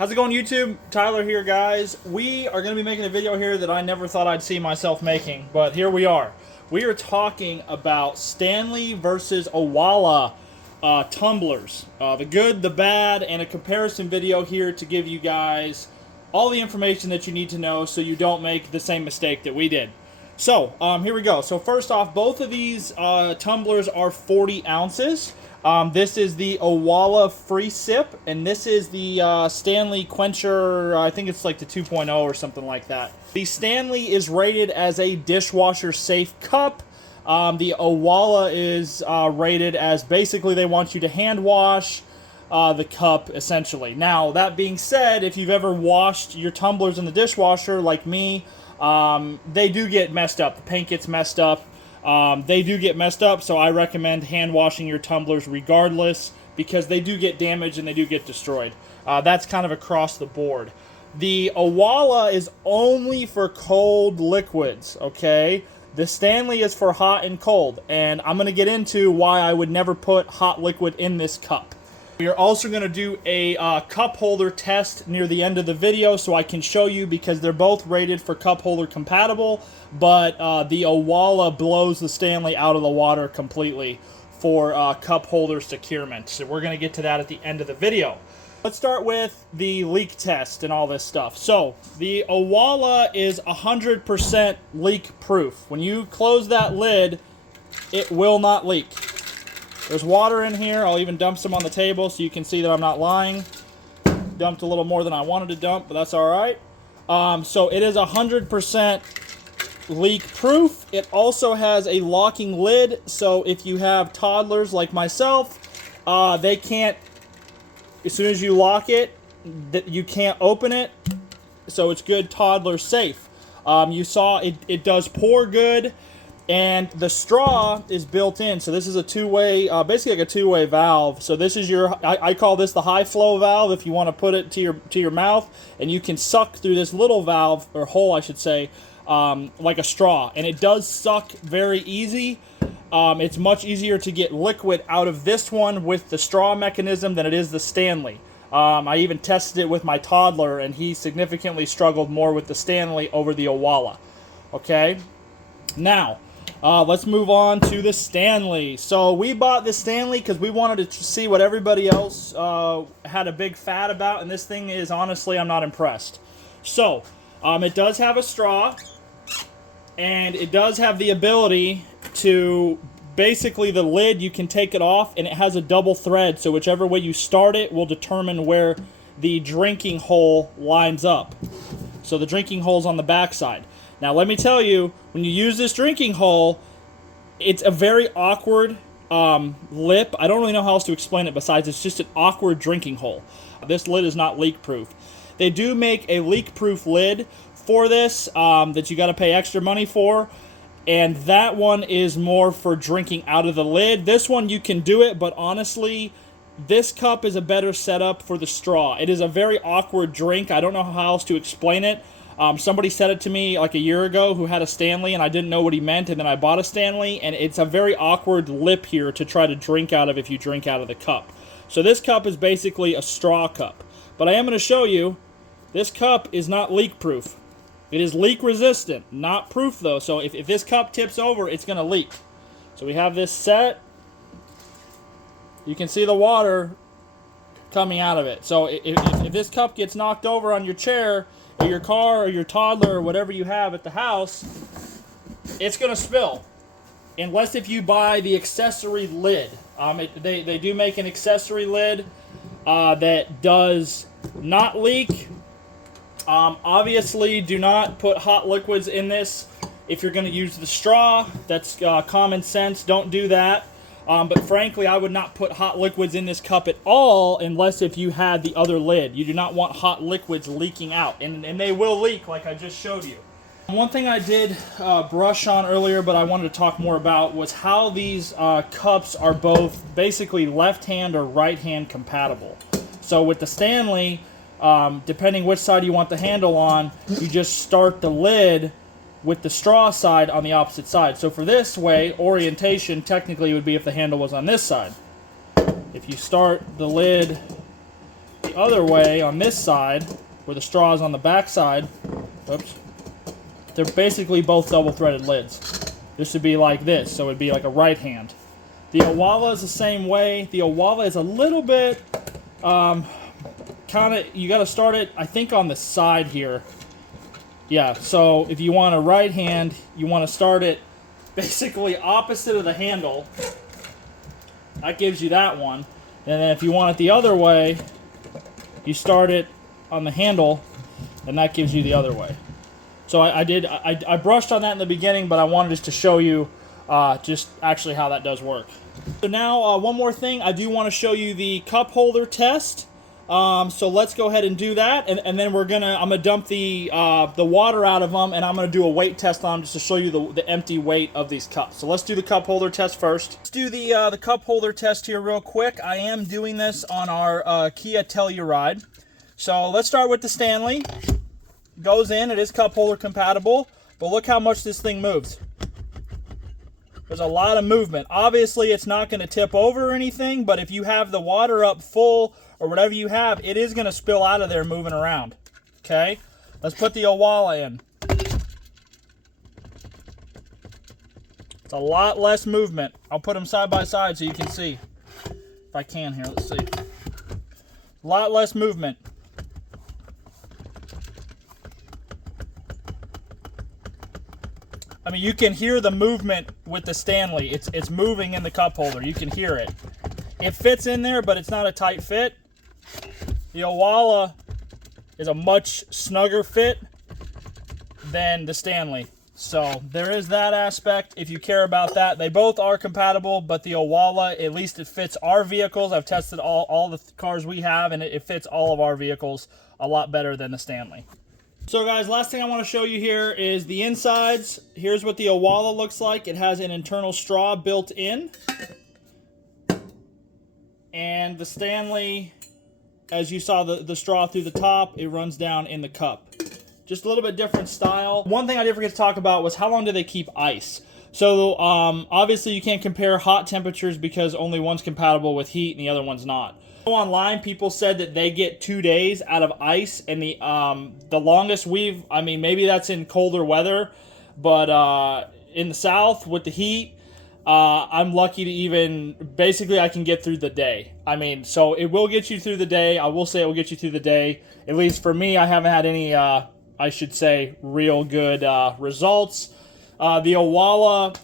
How's it going, YouTube? Tyler here, guys. We are going to be making a video here that I never thought I'd see myself making, but here we are. We are talking about Stanley versus Owala tumblers. The good, the bad, and a comparison video here to give you guys all the information that you need to know so you don't make the same mistake that we did. So, here we go. So first off, both of these tumblers are 40 ounces. This is the Owala Freesip, and this is the Stanley Quencher, I think it's like the 2.0 or something like that. The Stanley is rated as a dishwasher safe cup. The Owala is rated as basically they want you to hand wash the cup, essentially. Now, that being said, if you've ever washed your tumblers in the dishwasher, like me, they do get messed up. The paint gets messed up. They do get messed up, so I recommend hand washing your tumblers regardless because they do get damaged and they do get destroyed. That's kind of across the board. The Owala is only for cold liquids, okay? The Stanley is for hot and cold, and I'm going to get into why I would never put hot liquid in this cup. We are also going to do a cup holder test near the end of the video so I can show you, because they're both rated for cup holder compatible, but the Owala blows the Stanley out of the water completely for cup holder securement. So we're going to get to that at the end of the video. Let's start with the leak test and all this stuff. So the Owala is 100% leak proof. When you close that lid, it will not leak. There's water in here. I'll even dump some on the table so you can see that I'm not lying. Dumped a little more than I wanted to dump, but that's all right. So it is 100% leak proof. It also has a locking lid, so if you have toddlers like myself, they can't, as soon as you lock it, you can't open it, so it's good toddler safe. You saw it does pour good. And the straw is built in, so this is a two-way, basically like a two-way valve. So this is your, I call this the high flow valve if you want to put it to your mouth, and you can suck through this little valve, or hole I should say, like a straw. And it does suck very easy. It's much easier to get liquid out of this one with the straw mechanism than it is the Stanley. I even tested it with my toddler, and he significantly struggled more with the Stanley over the Owala. Okay, now, let's move on to the Stanley. So we bought the Stanley because we wanted to see what everybody else had a big fad about, and this thing is, honestly, I'm not impressed. So, it does have a straw, and it does have the ability to, basically the lid, you can take it off, and it has a double thread, so whichever way you start it will determine where the drinking hole lines up. So the drinking hole's on the back side. Now, let me tell you, when you use this drinking hole, it's a very awkward lip. I don't really know how else to explain it besides it's just an awkward drinking hole. This lid is not leak-proof. They do make a leak-proof lid for this that you got to pay extra money for, and that one is more for drinking out of the lid. This one, you can do it, but honestly, this cup is a better setup for the straw. It is a very awkward drink. I don't know how else to explain it. Somebody said it to me like a year ago who had a Stanley, and I didn't know what he meant, and then I bought a Stanley, and it's a very awkward lip here to try to drink out of if you drink out of the cup. So this cup is basically a straw cup. But I am going to show you, this cup is not leak-proof. It is leak-resistant, not proof though, so if this cup tips over, it's going to leak. So we have this set. You can see the water coming out of it. So if this cup gets knocked over on your chair, or your car, or your toddler, or whatever you have at the house, it's going to spill. Unless if you buy the accessory lid. They do make an accessory lid that does not leak. Obviously, do not put hot liquids in this. If you're going to use the straw, that's common sense. Don't do that. But frankly, I would not put hot liquids in this cup at all unless if you had the other lid. You do not want hot liquids leaking out, and they will leak like I just showed you. One thing I did brush on earlier, but I wanted to talk more about, was how these cups are both basically left-hand or right-hand compatible. So with the Stanley, depending which side you want the handle on, you just start the lid with the straw side on the opposite side. So for this way, orientation technically would be if the handle was on this side. If you start the lid the other way on this side, where the straw is on the back side, oops, they're basically both double-threaded lids. This would be like this, so it would be like a right hand. The Owala is the same way. The Owala is a little bit, kind of, you got to start it, I think, on the side here. Yeah, so if you want a right hand, you want to start it basically opposite of the handle. That gives you that one. And then if you want it the other way, you start it on the handle, and that gives you the other way. So I brushed on that in the beginning, but I wanted just to show you just actually how that does work. So now one more thing, I do want to show you the cup holder test. So let's go ahead and do that, and then I'm gonna dump the water out of them, and I'm gonna do a weight test on them just to show you the empty weight of these cups. So let's do the cup holder test first. Let's do the cup holder test here real quick. I am doing this on our Kia Telluride. So let's start with the Stanley. Goes in, it is cup holder compatible, but look how much this thing moves. There's a lot of movement. Obviously, it's not going to tip over or anything, but if you have the water up full or whatever you have, it is going to spill out of there moving around. Okay? Let's put the Owala in. It's a lot less movement. I'll put them side by side so you can see. If I can here, let's see. A lot less movement. I mean, you can hear the movement with the Stanley. It's moving in the cup holder. You can hear it. It fits in there, but it's not a tight fit. The Owala is a much snugger fit than the Stanley. So there is that aspect if you care about that. They both are compatible, but the Owala, at least it fits our vehicles. I've tested all the cars we have, and it fits all of our vehicles a lot better than the Stanley. So guys, last thing I want to show you here is the insides. Here's what the Owala looks like. It has an internal straw built in. And the Stanley, as you saw the straw through the top, it runs down in the cup. Just a little bit different style. One thing I did forget to talk about was how long do they keep ice? So obviously you can't compare hot temperatures because only one's compatible with heat and the other one's not. Online, people said that they get 2 days out of ice, and the longest I mean, maybe that's in colder weather, but in the south with the heat, I'm lucky to even, basically I can get through the day. I mean, so it will get you through the day. I will say it will get you through the day. At least for me, I haven't had any, I should say, real good results. The Owala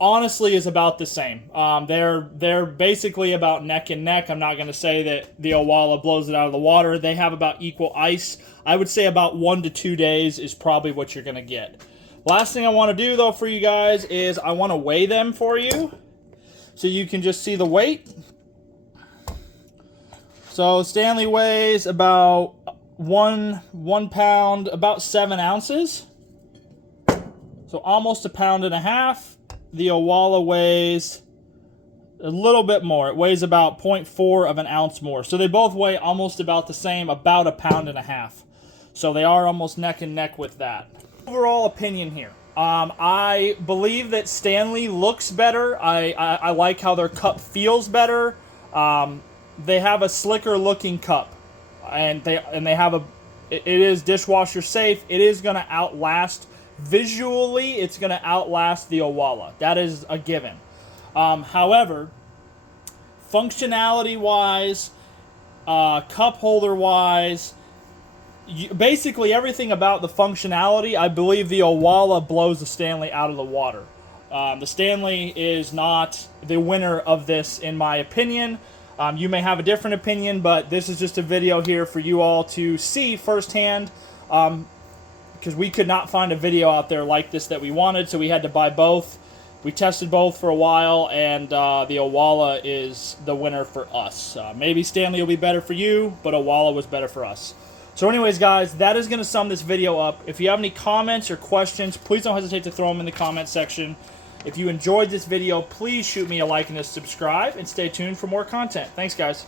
honestly is about the same. They're basically about neck and neck. I'm not going to say that the Owala blows it out of the water. They have about equal ice. I would say about 1 to 2 days is probably what you're going to get. Last thing I want to do though for you guys is I want to weigh them for you so you can just see the weight. So Stanley weighs about one pound, about 7 ounces. So almost 1.5 pounds. The Owala weighs a little bit more. It weighs about 0.4 of an ounce more. So they both weigh almost about the same, about 1.5 pounds. So they are almost neck and neck with that. Overall opinion here. I believe that Stanley looks better. I like how their cup feels better. They have a slicker looking cup. And they have it is dishwasher safe. It is going to outlast. Visually, it's going to outlast the Owala. That is a given. However, functionality-wise, cup holder-wise, basically everything about the functionality, I believe the Owala blows the Stanley out of the water. The Stanley is not the winner of this, in my opinion. You may have a different opinion, but this is just a video here for you all to see firsthand. Because we could not find a video out there like this that we wanted, so we had to buy both. We tested both for a while, and the Owala is the winner for us. Maybe Stanley will be better for you, but Owala was better for us. So anyways, guys, that is going to sum this video up. If you have any comments or questions, please don't hesitate to throw them in the comment section. If you enjoyed this video, please shoot me a like and a subscribe, and stay tuned for more content. Thanks, guys.